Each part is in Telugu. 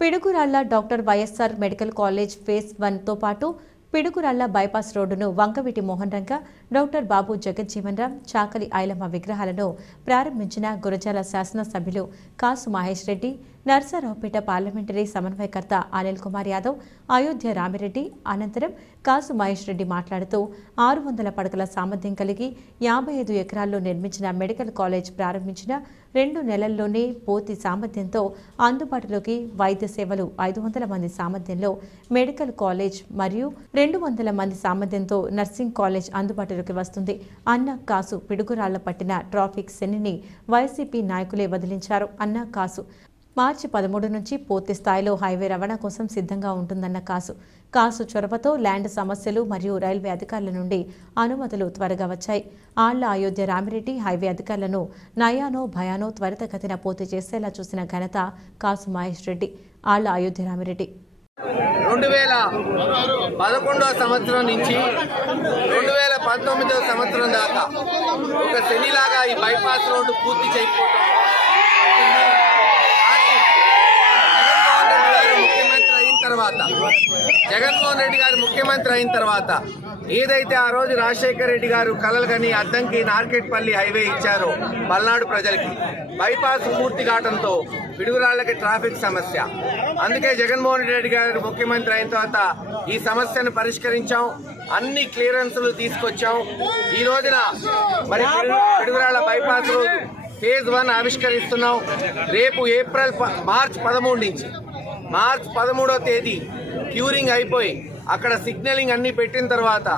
Piduguralla doctor YSR medical college phase వన్తో పాటు పిడుగురాళ్ళ బైపాస్ రోడ్డును వంకవిటి మోహన్ రంగ డాక్టర్ బాబు జగజ్జీవన్ రామ్ చాకలి ఐలమ్మ విగ్రహాలను ప్రారంభించిన గురజాల శాసనసభ్యులు కాసు మహేష్ రెడ్డి నర్సారావుపేట పార్లమెంటరీ సమన్వయకర్త అనిల్ కుమార్ యాదవ్ అయోధ్య రామిరెడ్డి అనంతరం కాసు మహేష్ రెడ్డి మాట్లాడుతూ ఆరు వందల పడకల సామర్థ్యం కలిగి యాభై ఐదు ఎకరాల్లో నిర్మించిన మెడికల్ కాలేజ్ ప్రారంభించిన రెండు నెలల్లోనే పూర్తి సామర్థ్యంతో అందుబాటులోకి వైద్య సేవలు ఐదు వందల మంది సామర్థ్యంలో మెడికల్ కాలేజ్ మరియు రెండు వందల మంది సామర్థ్యంతో నర్సింగ్ కాలేజ్ అందుబాటులో అందుబాటులోకి వస్తుంది. అన్న కాసు పిడుగురాళ్ళ పట్టిన ట్రాఫిక్ శనిని వైసీపీ నాయకులే వదిలించారు. అన్న కాసు మార్చి పదమూడు నుంచి పూర్తి స్థాయిలో హైవే రవాణా కోసం సిద్ధంగా ఉంటుందన్న కాసు. కాసు చొరవతో ల్యాండ్ సమస్యలు మరియు రైల్వే అధికారుల నుండి అనుమతులు త్వరగా వచ్చాయి. ఆళ్ళ అయోధ్య రామిరెడ్డి హైవే అధికారులను నయానో భయానో త్వరితగతిన పూర్తి చేసేలా చూసిన ఘనత కాసు మహేష్ రెడ్డి. ఆళ్ళ అయోధ్య రామిరెడ్డి. రెండు వేల పదకొండవ సంవత్సరం నుంచి రెండు వేల పంతొమ్మిదవ సంవత్సరం దాకా ఒక శనిలాగా ఈ బైపాస్ రోడ్డు పూర్తి చేయకపోవడం జగన్మోహన్ రెడ్డి గారు ముఖ్యమంత్రి అయిన తర్వాత జగన్మోహన్ రెడ్డి గారు ముఖ్యమంత్రి అయిన తర్వాత ఏదైతే ఆ రోజు రాజశేఖర రెడ్డి గారు కలలు కని అద్దంకి నార్కెట్పల్లి హైవే ఇచ్చారో పల్నాడు ప్రజలకి బైపాస్ పూర్తి కావడంతో పిడుగురాళ్ళకి ట్రాఫిక్ సమస్య. అందుకే జగన్మోహన్ రెడ్డి గారు ముఖ్యమంత్రి అయిన తర్వాత ఈ సమస్యను పరిష్కరించాం. అన్ని క్లియరెన్స్లు తీసుకొచ్చాం. ఈ రోజున మరి పిడుగు- పిడుగురాళ్ళ బైపాస్ ఫేజ్ వన్ ఆవిష్కరిస్తున్నాం. రేపు ఏప్రిల్ మార్చ్ పదమూడు నుంచి. మార్చ్ పదమూడో తేదీ క్యూరింగ్ అయిపోయి అక్కడ సిగ్నలింగ్ అన్ని పెట్టిన తర్వాత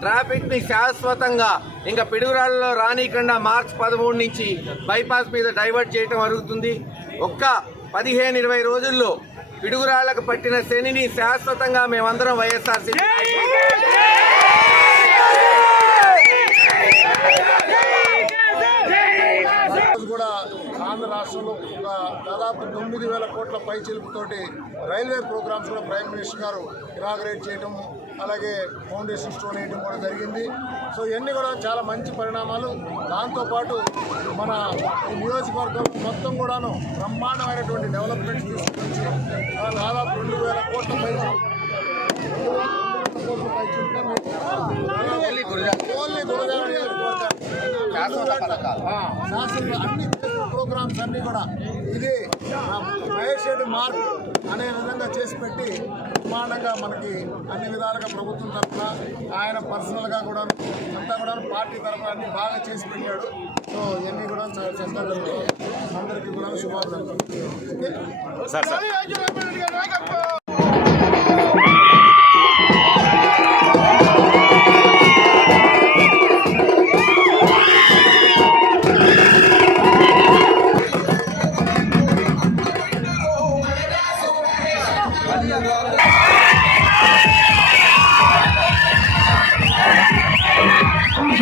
ట్రాఫిక్ని శాశ్వతంగా ఇంకా పిడుగురాళ్ళలో రానికుండా మార్చ్ పదమూడు నుంచి బైపాస్ మీద డైవర్ట్ చేయటం జరుగుతుంది ఒక్క పదిహేను ఇరవై రోజుల్లో పిడుగురాళ్ళకు పట్టిన శనిని శాశ్వతంగా మేమందరం వైఎస్ఆర్ రోజు కూడా ఆంధ్ర రాష్ట్రంలో ఒక దాదాపు తొమ్మిది వేల కోట్ల పై చిలుపుతోటి రైల్వే ప్రోగ్రామ్స్ కూడా ప్రైమ్ మినిస్టర్ గారు ఇనాగరేట్ చేయటం అలాగే ఫౌండేషన్ స్టోన్ వేయడం కూడా జరిగింది. సో ఇవన్నీ కూడా చాలా మంచి పరిణామాలు. దాంతోపాటు మన ఈ నియోజకవర్గంలో మొత్తం కూడాను బ్రహ్మాండమైనటువంటి డెవలప్మెంట్స్ తీసుకొచ్చి దాదాపు రెండు వేల కోట్ల పై చిలుపు ఓన్లీ గురజాల శాసన అన్ని అన్ని కూడా ఇది మహేష్ రెడ్డి మార్క్ అనే విధంగా చేసి పెట్టి బ్రహ్మాండంగా మనకి అన్ని విధాలుగా ప్రభుత్వం తరఫున ఆయన పర్సనల్గా కూడా అంతా కూడా పార్టీ తరఫున అన్ని బాగా చేసి పెట్టాడు. సో ఇవన్నీ కూడా చాలా సందర్భంలో అందరికీ కూడా శుభాకాంక్షలు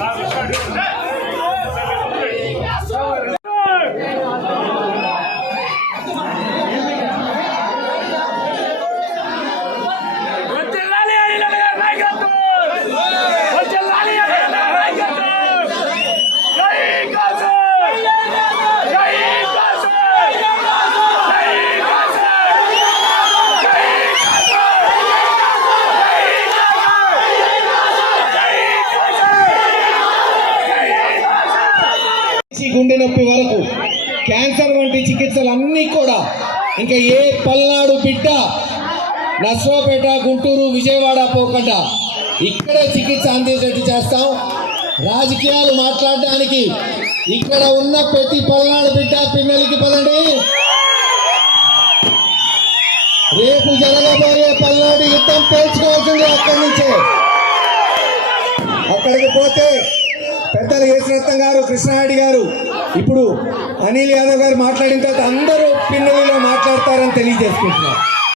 Abi şöyle. గుండె నొప్పి వరకు క్యాన్సర్ వంటి చికిత్సలు అన్నీ కూడా. ఇంకా ఏ పల్నాడు బిడ్డ నర్సరావుపేట గుంటూరు విజయవాడ పోకుండా ఇక్కడే చికిత్స అందేటట్టు చేస్తాం. రాజకీయాలు మాట్లాడడానికి ఇక్కడ ఉన్న ప్రతి పల్నాడు బిడ్డ పిన్నెలకి పదండి. రేపు జరగబోయే పల్నాడు యుద్ధం పేర్చుకోవాల్సింది అక్కడి నుంచే. అక్కడికి పోతే పెద్దలు యేసురత్నం గారు కృష్ణారెడ్డి గారు ఇప్పుడు అనిల్ యాదవ్ గారు మాట్లాడిన తర్వాత అందరూ పిన్నెలిలో మాట్లాడతారని తెలియజేసుకుంటున్నారు